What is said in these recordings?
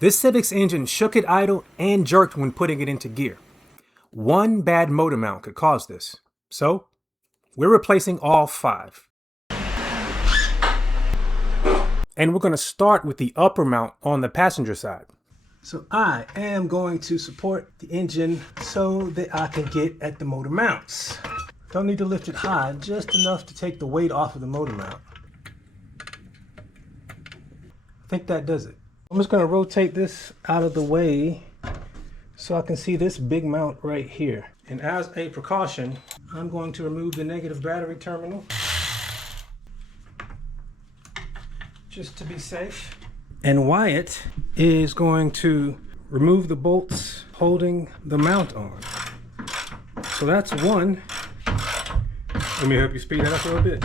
This Civic's engine shook at idle and jerked when putting it into gear. One bad motor mount could cause this, so we're replacing all 5. And we're going to start with the upper mount on the passenger side. So I am going to support the engine so that I can get at the motor mounts. Don't need to lift it high, just enough to take the weight off of the motor mount. I think that does it. I'm just going to rotate this out of the way so I can see this big mount right here. And as a precaution, I'm going to remove the negative battery terminal just to be safe. And Wyatt is going to remove the bolts holding the mount on. So that's one. Let me help you speed that up a little bit.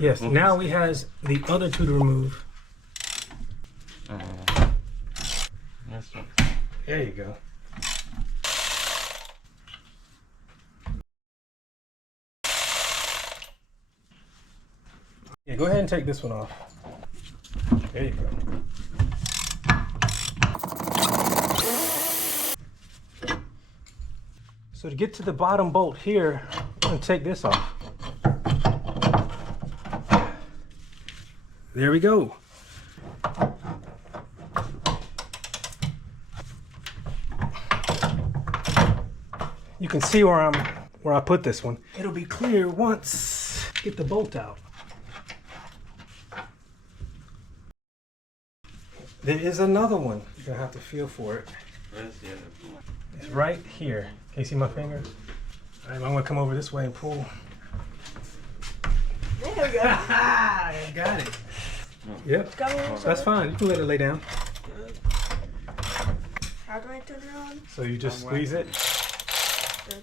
Yes, now we has the other 2 to remove. There you go. Yeah, go ahead and take this one off. There you go. So to get to the bottom bolt here, I'm going to take this off. There we go. You can see where I put this one. It'll be clear once I get the bolt out. There is another one. You're gonna have to feel for it. It's right here. Can you see my fingers? All right, I'm gonna come over this way and pull. There we go. I got it. Yep, that's fine. You can let it lay down. How do I turn it on? So you just squeeze it. Squeeze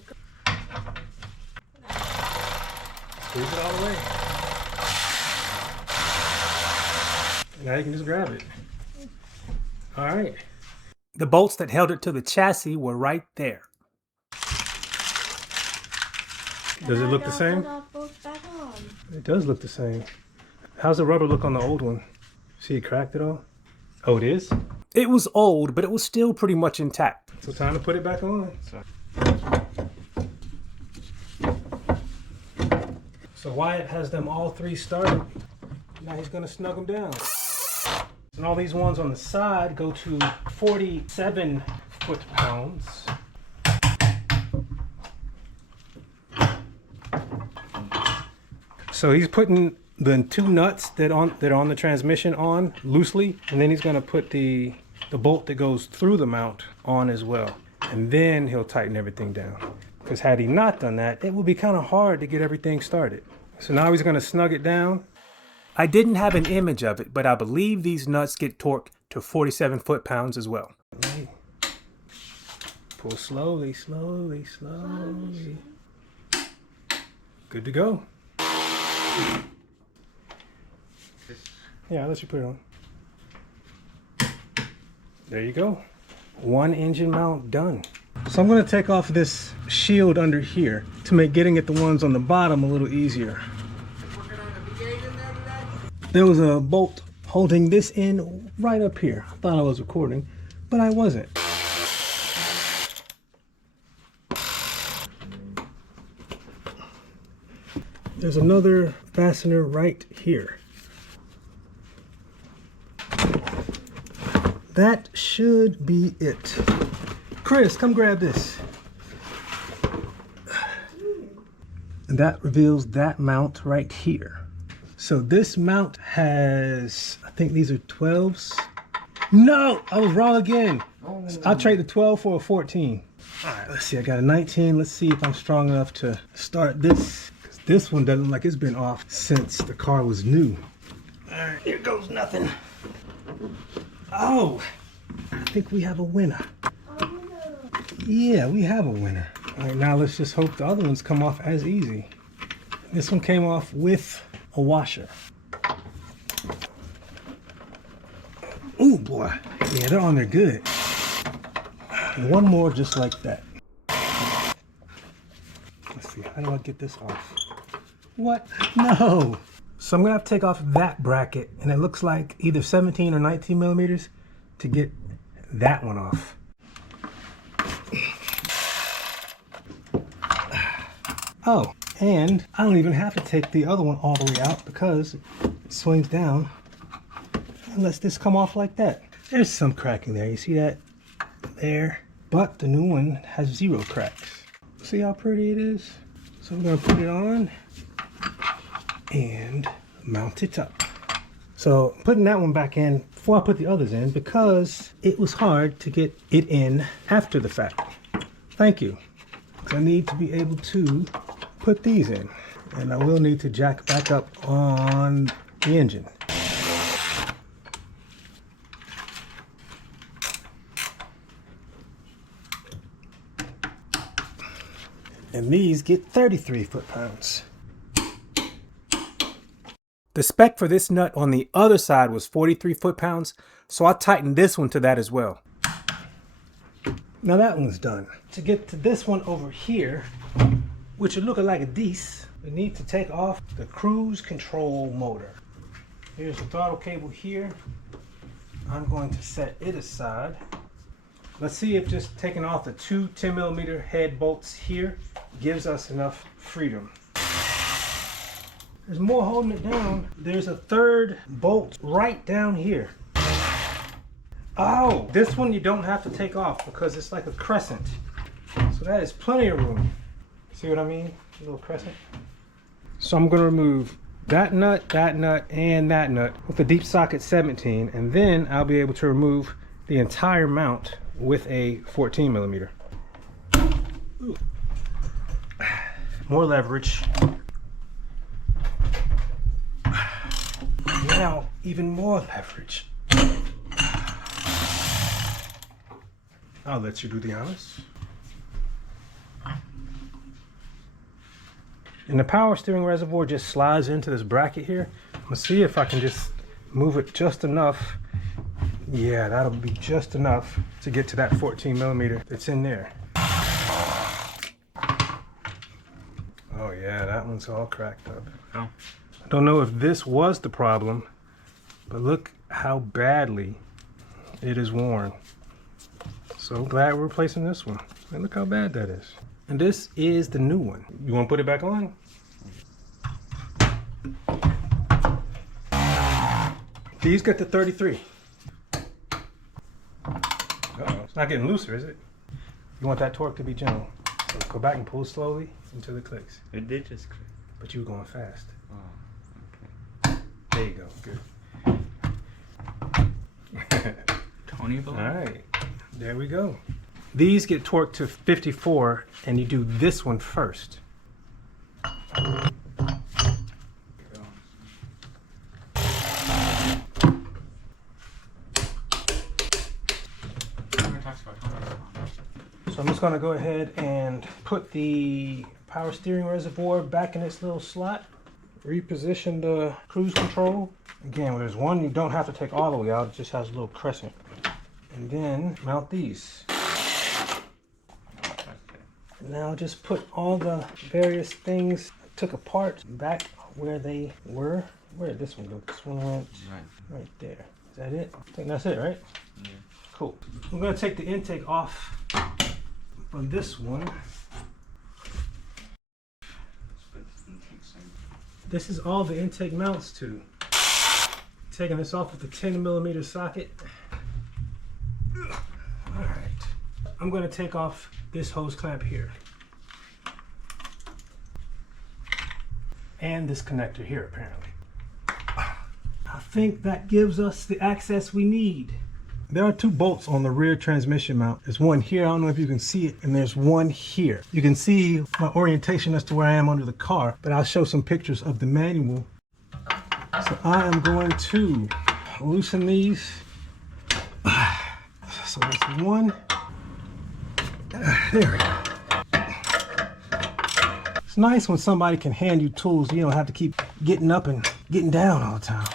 it all the way. Now you can just grab it. All right. The bolts that held it to the chassis were right there. Does it look the same? It does look the same. How's the rubber look on the old one? See it cracked at all? Oh, it is? It was old, but it was still pretty much intact. So time to put it back on. So Wyatt has them all 3 started. Now he's gonna snug them down. And all these ones on the side go to 47 foot-pounds. So he's putting the 2 nuts that are on the transmission on loosely, and then he's gonna put the bolt that goes through the mount on as well. And then he'll tighten everything down. Because had he not done that, it would be kind of hard to get everything started. So now he's gonna snug it down. I didn't have an image of it, but I believe these nuts get torqued to 47 foot-pounds as well. Pull slowly, slowly, slowly. Good to go. Yeah, I'll let you put it on. There you go. 1 engine mount done. So I'm going to take off this shield under here to make getting at the ones on the bottom a little easier. There was a bolt holding this in right up here. I thought I was recording, but I wasn't. There's another fastener right here. That should be it. Chris, come grab this. And that reveals that mount right here. So this mount has, I think these are 12s. No, I was wrong again. I'll trade the 12 for a 14. All right, let's see, I got a 19. Let's see if I'm strong enough to start this. Because this one doesn't look like it's been off since the car was new. All right, here goes nothing. Oh, I think we have a winner. Yeah, we have a winner. All right, now let's just hope the other ones come off as easy. This one came off with a washer. Oh boy, yeah, they're on there good. And one more just like that. Let's see, how do I get this off? What? No. So I'm gonna have to take off that bracket, and it looks like either 17 or 19 millimeters to get that one off. Oh, and I don't even have to take the other one all the way out because it swings down and lets this come off like that. There's some cracking there, you see that? There. But the new one has 0 cracks. See how pretty it is? So I'm gonna put it on and mount it up. So putting that one back in before I put the others in because it was hard to get it in after the fact. Thank you. I need to be able to put these in, and I will need to jack back up on the engine. And these get 33 foot-pounds. The spec for this nut on the other side was 43 foot-pounds, so I tightened this one to that as well. Now that one's done. To get to this one over here, which would look like a Deese, we need to take off the cruise control motor. Here's the throttle cable here. I'm going to set it aside. Let's see if just taking off the 2 10mm head bolts here gives us enough freedom. There's more holding it down. There's a 3rd bolt right down here. Oh, this one you don't have to take off because it's like a crescent. So that is plenty of room. See what I mean? A little crescent. So I'm going to remove that nut, and that nut with the deep socket 17, and then I'll be able to remove the entire mount with a 14mm. Ooh. More leverage. Now, even more leverage. I'll let you do the honors. And the power steering reservoir just slides into this bracket here. I'm gonna see if I can just move it just enough. Yeah, that'll be just enough to get to that 14mm that's in there. Oh yeah, that one's all cracked up. Oh. I don't know if this was the problem, but look how badly it is worn. So glad we're replacing this one. And look how bad that is. And this is the new one. You want to put it back on? These got the 33. Uh-oh. It's not getting looser, is it? You want that torque to be gentle. So go back and pull slowly until it clicks. It did just click. But you were going fast. Oh, okay. There you go. Good. Tony below. All right. There we go. These get torqued to 54, and you do this one first. So I'm just going to go ahead and put the power steering reservoir back in its little slot. Reposition the cruise control. Again, there's one you don't have to take all the way out. It just has a little crescent. And then mount these. Now just put all the various things I took apart back where they were. Where did this one go? This one went right there. Is that it? I think that's it, right? Yeah. Cool. I'm going to take the intake off from this one. This is all the intake mounts to. Taking this off with the 10mm socket. All right. I'm going to take off this hose clamp here. And this connector here, apparently. I think that gives us the access we need. There are 2 bolts on the rear transmission mount. There's one here, I don't know if you can see it, and there's one here. You can see my orientation as to where I am under the car, but I'll show some pictures of the manual. So I am going to loosen these. So that's one. There we go. It's nice when somebody can hand you tools. You don't have to keep getting up and getting down all the time.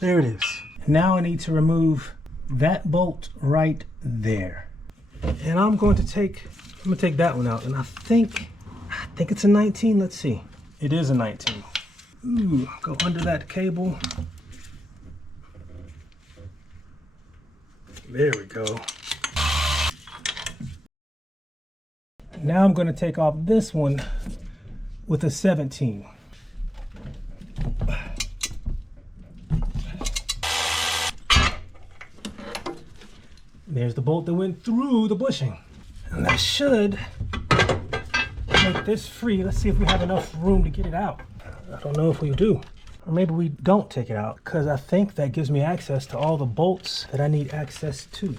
There it is. Now I need to remove that bolt right there. And I'm going to take I'm gonna take that one out, and I think it's a 19. Let's see. It is a 19. Ooh, go under that cable. There we go. Now I'm gonna take off this one with a 17. There's the bolt that went through the bushing. And that should make this free. Let's see if we have enough room to get it out. I don't know if we do. Or maybe we don't take it out, because I think that gives me access to all the bolts that I need access to.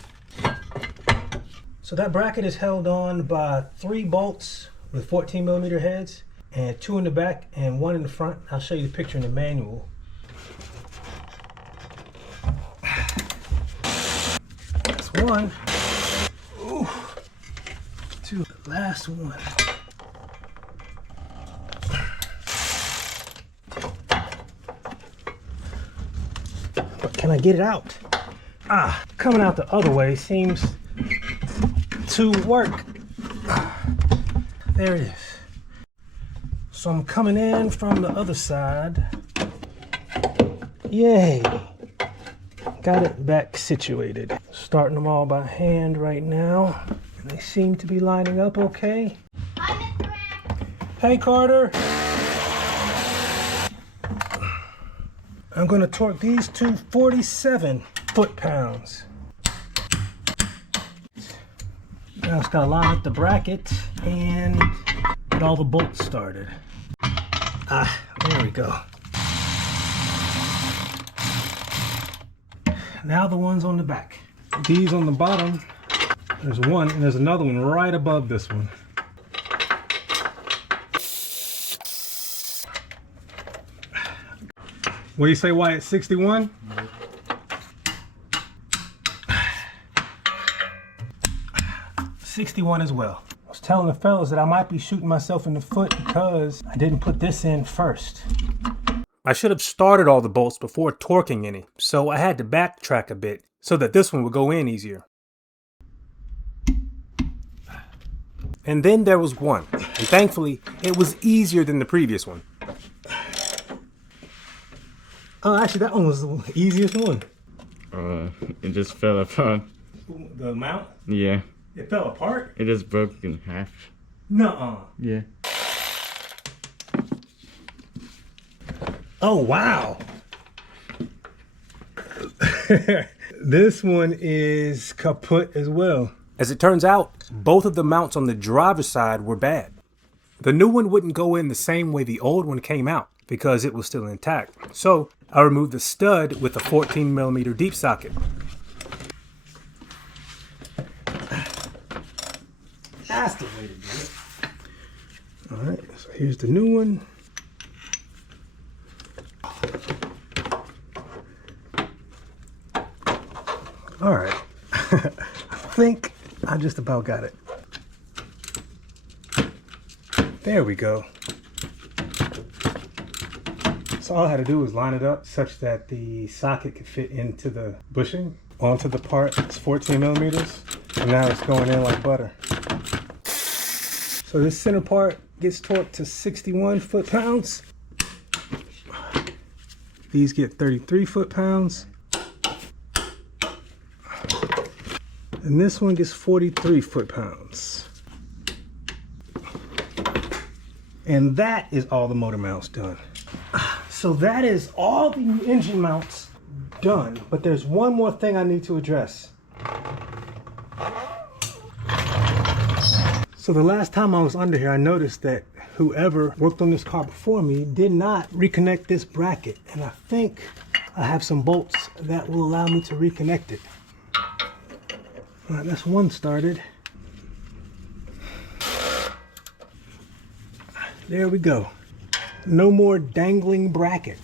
So that bracket is held on by 3 bolts with 14mm heads, and 2 in the back and 1 in the front. I'll show you the picture in the manual. That's 1. Ooh. 2, the last one. But can I get it out? Coming out the other way seems to work. There it is. So I'm coming in from the other side. Yay! Got it back situated. Starting them all by hand right now. And they seem to be lining up okay. Hi, Mr. Mac. Hey, Carter. I'm gonna torque these to 47 foot-pounds. Now it's gotta line up the bracket and get all the bolts started. There we go. Now the ones on the back. These on the bottom, there's one and there's another one right above this one. What do you say, Wyatt? 61? 61 as well. I was telling the fellas that I might be shooting myself in the foot because I didn't put this in first. I should have started all the bolts before torquing any, so I had to backtrack a bit so that this one would go in easier. And then there was one, and thankfully it was easier than the previous one. Oh, actually that one was the easiest one. It just fell apart. The mount? Yeah. It fell apart? It just broke in half. Nuh-uh. Yeah. Oh, wow. This one is kaput as well. As it turns out, both of the mounts on the driver's side were bad. The new one wouldn't go in the same way the old one came out because it was still intact. So I removed the stud with a 14mm deep socket. That's the way to do it. All right, so here's the new one. All right, I think I just about got it. There we go. So all I had to do was line it up such that the socket could fit into the bushing onto the part that's 14mm, and now it's going in like butter. So this center part gets torqued to 61 foot-pounds. These get 33 foot-pounds. And this one gets 43 foot-pounds. And that is all the motor mounts done. So that is all the engine mounts done, but there's one more thing I need to address. So the last time I was under here, I noticed that whoever worked on this car before me did not reconnect this bracket. And I think I have some bolts that will allow me to reconnect it. All right, that's one started. There we go. No more dangling bracket.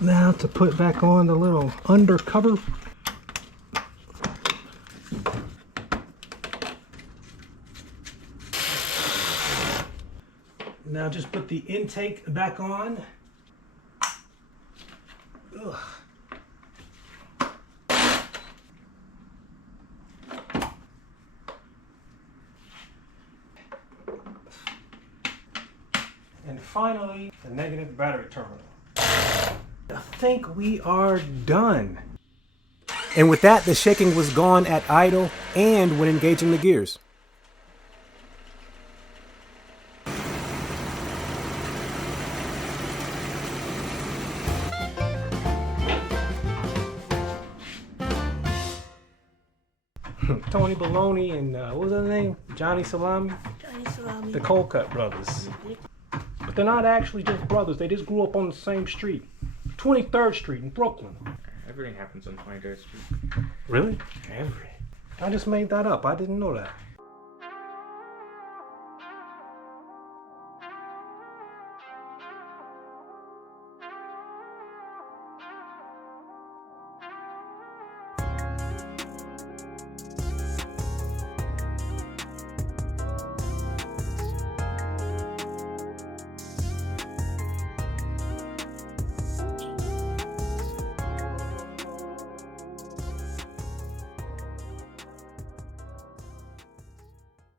Now to put back on the little undercover. Now just put the intake back on. Ugh. finally the negative battery terminal. I think we are done. And with that, the shaking was gone at idle and when engaging the gears. Tony Baloney and what was his name? Johnny Salami? Johnny Salami. The Cold Cut brothers. But they're not actually just brothers, they just grew up on the same street. 23rd Street in Brooklyn. Everything happens on 23rd Street. Really? I just made that up. I didn't know that.